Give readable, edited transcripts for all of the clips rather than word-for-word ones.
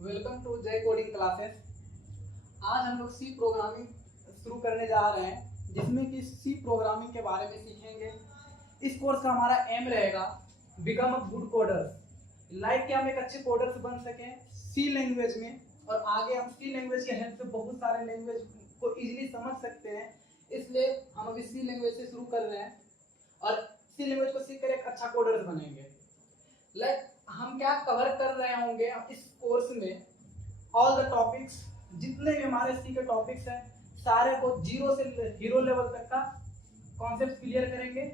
Welcome to जय coding classes. आज हम लोग सी प्रोग्रामिंग शुरू करने जा रहे हैं, जिसमें कि सी प्रोग्रामिंग के बारे में सीखेंगे। इस कोर्स का हमारा एम रहेगा become a good coders, like कि हम एक अच्छे कोडर्स बन सकें सी लैंग्वेज में, और आगे हम सी लैंग्वेज की हेल्प से बहुत सारे लैंग्वेज को इजीली समझ सकते हैं। इसलिए हम अभी सी लैंग्वेज से शुरू कर रहे हैं और सी लैंग्वेज को सीख कर एक अच्छा कोडर्स बनेंगे। लाइक हम क्या कवर कर रहे होंगे इस कोर्स में, ऑल द टॉपिक्स, जितने भी हमारे सी के टॉपिक्स हैं सारे को जीरो से हीरो लेवल तक का कॉन्सेप्ट क्लियर करेंगे।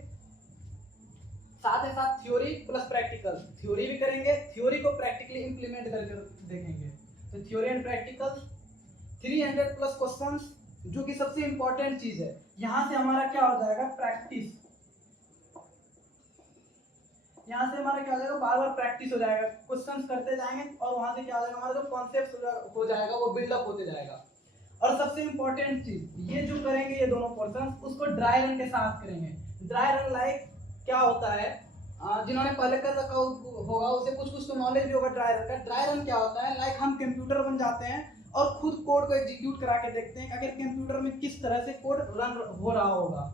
साथ ही साथ थ्योरी प्लस प्रैक्टिकल, थ्योरी भी करेंगे, थ्योरी को प्रैक्टिकली इंप्लीमेंट करके देखेंगे। तो theory and practical 300 plus questions, जो कि सबसे इंपॉर्टेंट चीज है। यहाँ से हमारा क्या हो जाएगा, प्रैक्टिस। यहाँ से हमारा क्या हो जाएगा, बार बार प्रैक्टिस हो जाएगा, क्वेश्चंस करते जाएंगे और वहां से क्या हो जाएगा, हमारा जो कॉन्सेप्ट हो जाएगा वो बिल्डअप होते जाएगा। और सबसे इंपॉर्टेंट चीज, ये जो करेंगे ये दोनों पोर्शन, उसको ड्राई रन के साथ करेंगे। ड्राई रन लाइक क्या होता है, जिन्होंने पहले कर रखा होगा उसे कुछ कुछ तो नॉलेज भी होगा ड्राई रन का। ड्राई रन क्या होता है, लाइक हम कंप्यूटर बन जाते हैं और खुद कोड को एग्जीक्यूट करा के देखते हैं अगर कंप्यूटर में किस तरह से कोड रन हो रहा होगा।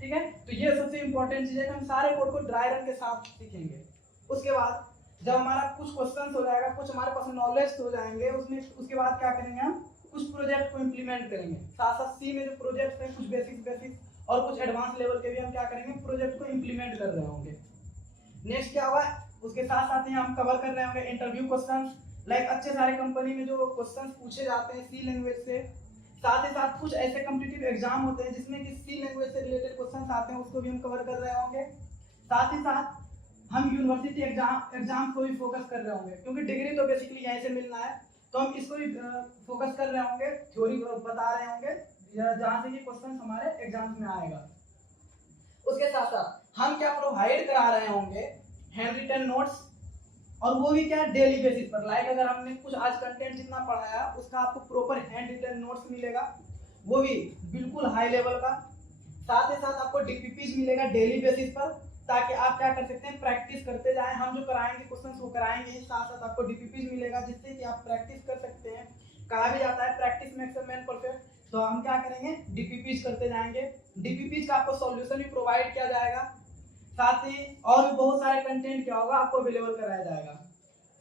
ठीक है, तो ये सबसे इंपॉर्टेंट चीज है कि हम सारे कोड को ड्राई रन के साथ सीखेंगे। उसके बाद जब हमारा कुछ क्वेश्चंस हो जाएगा, कुछ हमारे पास नॉलेज हो जाएंगे उसमें, उसके बाद क्या करेंगे, हम कुछ प्रोजेक्ट को इंप्लीमेंट करेंगे। साथ साथ सी में जो प्रोजेक्ट है कुछ बेसिक और कुछ एडवांस लेवल के भी हम क्या करेंगे, प्रोजेक्ट को इंप्लीमेंट कर रहे होंगे। नेक्स्ट क्या हुआ, उसके साथ साथ ही हम कवर कर रहे होंगे इंटरव्यू क्वेश्चंस, लाइक अच्छे सारे कंपनी में जो क्वेश्चंस पूछे जाते हैं सी लैंग्वेज से। साथ ही साथ कुछ ऐसे कॉम्पिटिटिव एग्जाम होते हैं जिसमें कि सी लैंग्वेज से रिलेटेड क्वेश्चंस आते हैं, उसको भी हम कवर कर रहे होंगे। साथ ही साथ हम यूनिवर्सिटी एग्जाम को भी फोकस कर रहे होंगे, क्योंकि डिग्री तो बेसिकली यहीं से मिलना है, तो हम इसको भी फोकस कर रहे होंगे, थ्योरी बता रहे होंगे जहां से ये क्वेश्चन हमारे एग्जाम्स में आएगा। उसके साथ साथ हम क्या प्रोवाइड करा रहे होंगे, हैंड रिटन नोट्स, और वो भी क्या डेली बेसिस पर। लाइक अगर हमने कुछ आज कंटेंट जितना पढ़ाया उसका आपको प्रॉपर हैंड रिटन नोट्स मिलेगा, वो भी बिल्कुल हाई लेवल का। साथ ही साथ आपको डीपीपीज मिलेगा डेली बेसिस पर, ताकि आप क्या कर सकते हैं, प्रैक्टिस करते जाएं। हम जो कराएंगे क्वेश्चंस वो कराएंगे, साथ साथ आपको डीपीपीज मिलेगा जिससे कि आप प्रैक्टिस कर सकते हैं। कहा भी जाता है practice makes a man perfect, तो हम क्या करेंगे, डीपीपीज करते जाएंगे। डीपीपीज का आपको सॉल्यूशन भी प्रोवाइड किया जाएगा, साथ ही और भी बहुत सारे कंटेंट क्या होगा आपको अवेलेबल कराया जाएगा।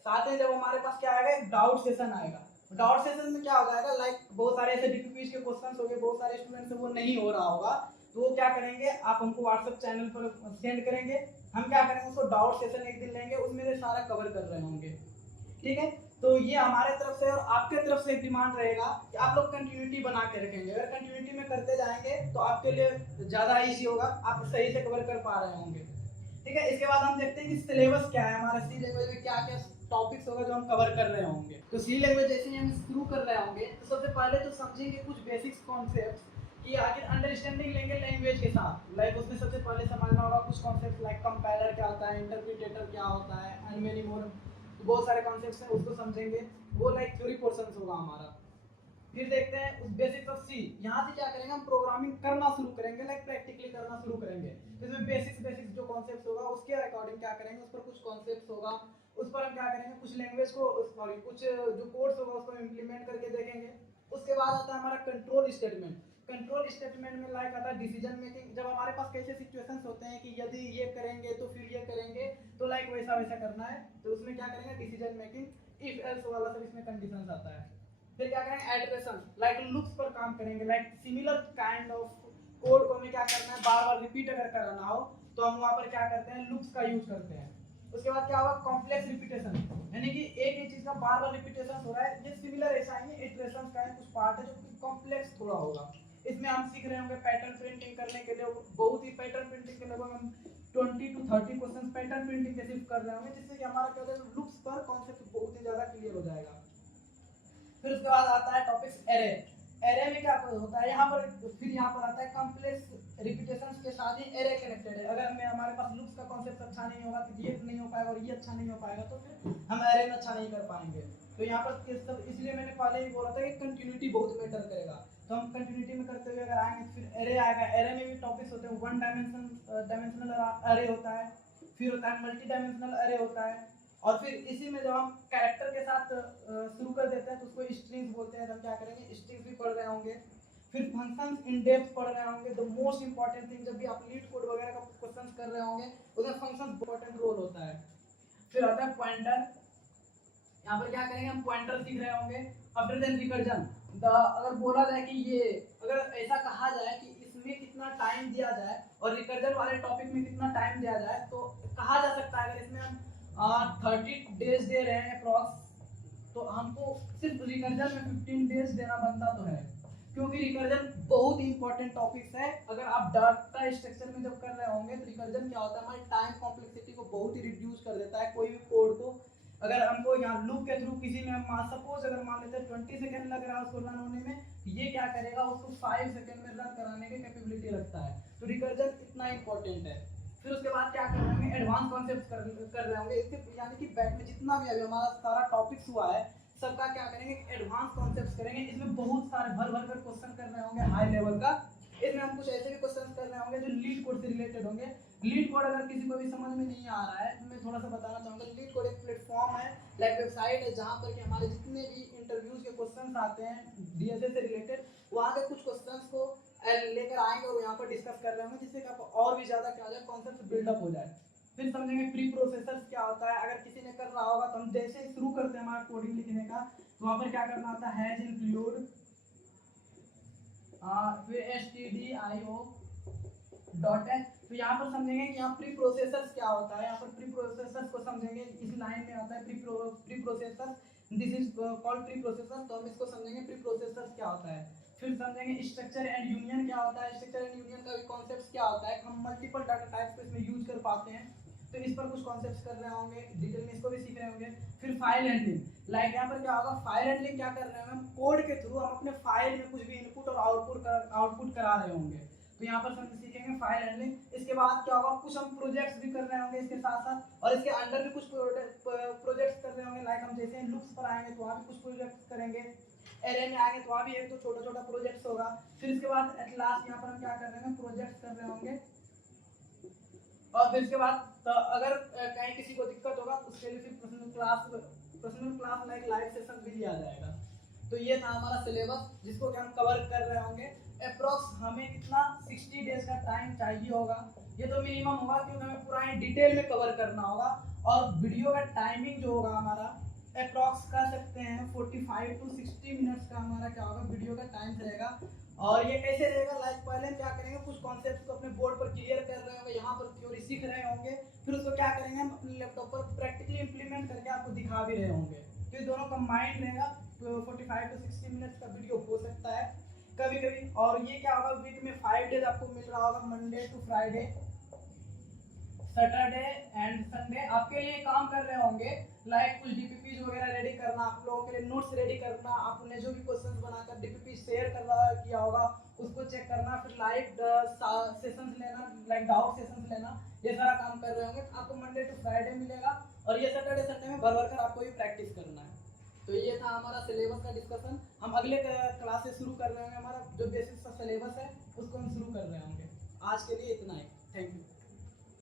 साथ ही जब हमारे पास क्या आएगा, एक डाउट सेशन आएगा। डाउट सेशन में क्या हो जाएगा, लाइक बहुत सारे ऐसे डीपीपीज के क्वेश्चंस हो गए, बहुत सारे स्टूडेंट से वो नहीं हो रहा होगा, तो वो क्या करेंगे, आप हमको व्हाट्सएप चैनल पर सेंड करेंगे, हम क्या करेंगे उसको डाउट सेशन एक दिन लेंगे, उसमें से सारा कवर कर रहे होंगे। ठीक है, तो ये हमारे तरफ से और आपके तरफ से एक डिमांड रहेगा कि आप लोग कंटिन्यूटी बना के रखेंगे। अगर कंटिन्यूटी में करते जाएंगे तो आपके लिए ज्यादा इजी होगा, आप सही से कवर कर पा रहे होंगे। ठीक है, इसके बाद हम देखते हैं कि सिलेबस क्या है हमारा, सी लैंग्वेज में क्या क्या टॉपिक्स होगा जो हम कवर कर रहे होंगे। तो सी लैंग्वेज जैसे ही हम शुरू कर रहे होंगे तो सबसे पहले तो समझेंगे कुछ बेसिक्स कॉन्सेप्ट्स, कि आखिर अंडरस्टैंडिंग लेंगे लैंग्वेज के साथ। लाइक उसमें सबसे पहले समझना होगा कुछ कॉन्सेप्ट्स, लाइक कंपाइलर क्या होता है, इंटरप्रिटेटर क्या होता है, एंड मेनी मोर। बहुत सारे कॉन्सेप्ट्स हैं, उसको समझेंगे, वो लाइक थ्योरी पोर्शन होगा हमारा। फिर देखते हैं उस बेसिक्स ऑफ सी, यहाँ से क्या करेंगे, हम प्रोग्रामिंग करना शुरू करेंगे, लाइक प्रैक्टिकली करना शुरू करेंगे। इसमें बेसिक्स जो कॉन्सेप्ट्स होगा उसके अकॉर्डिंग क्या करेंगे, उस पर कुछ कॉन्सेप्ट्स होगा, उस पर हम क्या करेंगे, कुछ लैंग्वेज को, सॉरी कुछ जो कोड्स होगा उसको इंप्लीमेंट करके देखेंगे। उसके बाद आता है हमारा कंट्रोल स्टेटमेंट। कंट्रोल स्टेटमेंट में लाइक आता है डिसीजन मेकिंग। जब हमारे पास कैसे सिचुएशंस होते हैं कि यदि ये करेंगे तो फिर ये करेंगे, तो लाइक वैसा वैसा करना है, तो उसमें क्या करेंगे, डिसीजन मेकिंग, इफ एल्स वाला सब इसमें कंडीशंस आता है। फिर क्या करेंगे, एडरेशन, लाइक लुक्स पर काम करेंगे, like similar kind of code को हमें क्या करना है, बार बार रिपीट अगर कराना हो तो हम वहां पर क्या करते हैं, लुक्स का यूज करते हैं। उसके बाद क्या होगा, कॉम्प्लेक्स रिपीटेशन, यानी कि एक ही चीज का बार बार रिपीटेशन हो रहा है, ये सिमिलर ऐसा ही है, इटरेशंस का कुछ पार्ट है जो कि कॉम्प्लेक्स थोड़ा होगा। इसमें हम सीख रहे होंगे पैटर्न प्रिंटिंग करने के लिए, बहुत ही पैटर्न प्रिंटिंग के लगभग हम 20 to 30 क्वेश्चन पैटर्न प्रिंटिंग के सिर्फ कर रहे होंगे, जिससे कि हमारा क्या होगा, लुक्स पर कॉन्सेप्ट बहुत ही ज्यादा क्लियर हो जाएगा। फिर उसके बाद आता है टॉपिक्स एरे। एरे में क्या होता है, यहाँ पर फिर यहाँ पर आता है कॉम्प्लेक्स रिपीटेशंस के साथ ही एरे कनेक्टेड है। अगर हमें हमारे पास लुक्स का कॉन्सेप्ट अच्छा नहीं होगा तो ये नहीं हो पाएगा, और ये अच्छा नहीं हो पाएगा तो फिर हम एरे में अच्छा नहीं कर पाएंगे। तो यहाँ पर इसलिए मैंने पहले ही बोला था कि कंटिन्यूटी बहुत मैटर करेगा, तो हम कंटिन्यूटी में करते हुए अगर आएंगे फिर एरे आएगा। एरे में भी टॉपिक्स होते हैं, वन डायमेंशनल एरे होता है, फिर होता है मल्टी डायमेंशनल एरे होता है, और फिर इसी में जब हम कैरेक्टर के साथ शुरू कर देते हैं तो उसको स्ट्रिंग्स बोलते हैं। तो हम क्या करेंगे, स्ट्रिंग्स भी पढ़ रहे होंगे। फिर फंक्शंस इन डेप्थ पढ़ रहे होंगे। द मोस्ट इंपॉर्टेंट थिंग, जब भी आप लीड कोड वगैरह का क्वेश्चंस कर रहे होंगे उसमें फंक्शंस इंपॉर्टेंट रोल होता है। फिर आता है पॉइंटर। यहाँ पर क्या करेंगे, हम पॉइंटर सीख रहे होंगे। आफ्टर देन रिकर्जन, अगर बोला जाए कि ये, अगर ऐसा कहा जाए कि इसमें कितना टाइम दिया जाए और रिकर्जन वाले टॉपिक में कितना टाइम दिया जाए, तो कहा जा सकता है अगर इसमें हम 30 डेज दे रहे हैं अप्रॉक्स, तो हमको सिर्फ रिकर्जन में 15 डेज देना बनता तो है, क्योंकि रिकर्जन बहुत ही इंपॉर्टेंट टॉपिक्स है। अगर आप डाटा स्ट्रक्चर में जब कर रहे होंगे तो रिकर्जन क्या होता है, हमारी टाइम कॉम्प्लेक्सिटी को बहुत ही रिड्यूस कर देता है। कोई भी कोड को अगर हमको यहाँ लूप के थ्रू किसी में हम सपोज अगर मान लेते हैं 20 सेकंड लग रहा है उसको रन होने में, ये क्या करेगा, उसको 5 सेकंड में रन कराने की कैपेबिलिटी रखता है। तो रिकर्जन इतना इंपॉर्टेंट है। फिर उसके बाद क्या कर रहे होंगे, एडवांस कॉन्सेप्ट कर रहे होंगे। इसके यानी कि बैक में जितना भी अभी हमारा सारा टॉपिक्स हुआ है सबका क्या करेंगे, एडवांस कॉन्सेप्ट्स करेंगे। इसमें बहुत सारे भर भर कर क्वेश्चन कर रहे होंगे हाई लेवल का। इसमें हम कुछ ऐसे भी क्वेश्चन कर रहे होंगे जो लीड कोड से रिलेटेड होंगे। लीड कोड अगर किसी को भी समझ में नहीं आ रहा है तो मैं थोड़ा सा बताना चाहूँगा। लीड कोड एक प्लेटफॉर्म है, लाइक वेबसाइट है, जहाँ पर कि हमारे जितने भी इंटरव्यूज के क्वेश्चंस आते हैं डीएसए से रिलेटेड, वहाँ के कुछ क्वेश्चंस को लेकर आएंगे और यहाँ पर डिस्कस कर रहे होंगे, जिससे कि आपको और भी ज़्यादा क्या हो जाए, कॉन्सेप्ट बिल्डअप हो जाए। फिर समझेंगे प्री प्रोसेसर्स क्या होता है। अगर किसी ने कर रहा होगा तो हम जैसे ही शुरू करते हैं हमारा कोडिंग लिखने का, तो वहाँ पर क्या करना होता है, हैज इंक्लूड, फिर stdio डॉट एच। तो यहाँ पर समझेंगे कि यहाँ प्री प्रोसेसर्स क्या होता है। यहाँ पर प्री प्रोसेसर्स को समझेंगे, इस लाइन में आता है pre processor, this is called pre processor. तो हम इसको समझेंगे प्री प्रोसेसर्स क्या होता है। फिर समझेंगे स्ट्रक्चर एंड यूनियन क्या होता है। स्ट्रक्चर एंड यूनियन का भी कॉन्सेप्ट क्या होता है, हम मल्टीपल डाटा टाइप्स को इसमें यूज कर पाते हैं, तो इस पर कुछ कॉन्सेप्ट्स कर रहे होंगे, डिटेल में इसको भी सीख रहे होंगे। फिर फाइल हैंडलिंग, लाइक यहाँ पर क्या होगा, फाइल हैंडलिंग क्या कर रहे हैं, हम कोड के थ्रू हम अपने फाइल में कुछ भी इनपुट और आउटपुट करा रहे होंगे, तो यहाँ पर हम सीखेंगे फाइल हैंडलिंग। इसके बाद क्या होगा, कुछ हम प्रोजेक्ट्स भी कर रहे होंगे इसके साथ साथ, और इसके अंडर भी कुछ प्रोजेक्ट्स कर रहे होंगे। लाइक हम जैसे लुक्स पर आएंगे तो वहाँ भी कुछ प्रोजेक्ट्स करेंगे, एरे में आएंगे तो वहाँ भी एक दो छोटा छोटा प्रोजेक्ट्स होगा। फिर इसके बाद एट लास्ट यहाँ पर हम क्या कर रहे हैं, प्रोजेक्ट्स कर रहे होंगे। और फिर इसके बाद तो अगर कहीं किसी को दिक्कत होगा तो उसके लिए फिर personal class like live session भी लिया जाएगा। तो ये था हमारा सिलेबस जिसको कि हम कवर कर रहे होंगे। अप्रॉक्स हमें कितना 60 डेज का टाइम चाहिए होगा। ये तो मिनिमम होगा क्योंकि हमें पूरा डिटेल में कवर करना होगा। और वीडियो का टाइमिंग जो होगा हमारा अप्रॉक्स कर सकते हैं 45 टू 60 मिनट्स का हमारा क्या होगा, वीडियो का टाइम रहेगा। और ये कैसे रहेगा, लाइक पहले हम क्या करेंगे, कुछ कॉन्सेप्ट्स को अपने बोर्ड पर क्लियर कर रहे होंगे, यहाँ पर थ्योरी सीख रहे होंगे, फिर उसको क्या करेंगे, हम अपने लैपटॉप पर प्रैक्टिकली इंप्लीमेंट करके आपको दिखा भी रहे होंगे। तो ये दोनों कंबाइंड रहेगा, तो 45 टू 60 मिनट्स का वीडियो हो सकता है कभी कभी। और ये क्या होगा, वीक में 5 डेज आपको मिल रहा होगा, Monday to Friday, Saturday and Sunday आपके लिए काम कर रहे होंगे। लाइक कुछ डीपीपीज वगैरह रेडी करना, आप लोगों के लिए नोट्स रेडी करना, आपने जो भी क्वेश्चंस बनाकर डीपीपी शेयर कर रहा किया होगा उसको चेक करना, फिर लाइव सेशंस लेना, लाइक डाउट सेशंस लेना, ये सारा काम कर रहे होंगे। आपको मंडे टू फ्राइडे मिलेगा और ये सैटरडे संडे में भर भर कर आपको ये प्रैक्टिस करना है। तो ये था हमारा सिलेबस का डिस्कशन। हम अगले क्लास से शुरू कर रहे होंगे, हमारा जो बेसिक सा सिलेबस है उसको हम शुरू कर रहे होंगे। आज के लिए इतना ही, थैंक यू।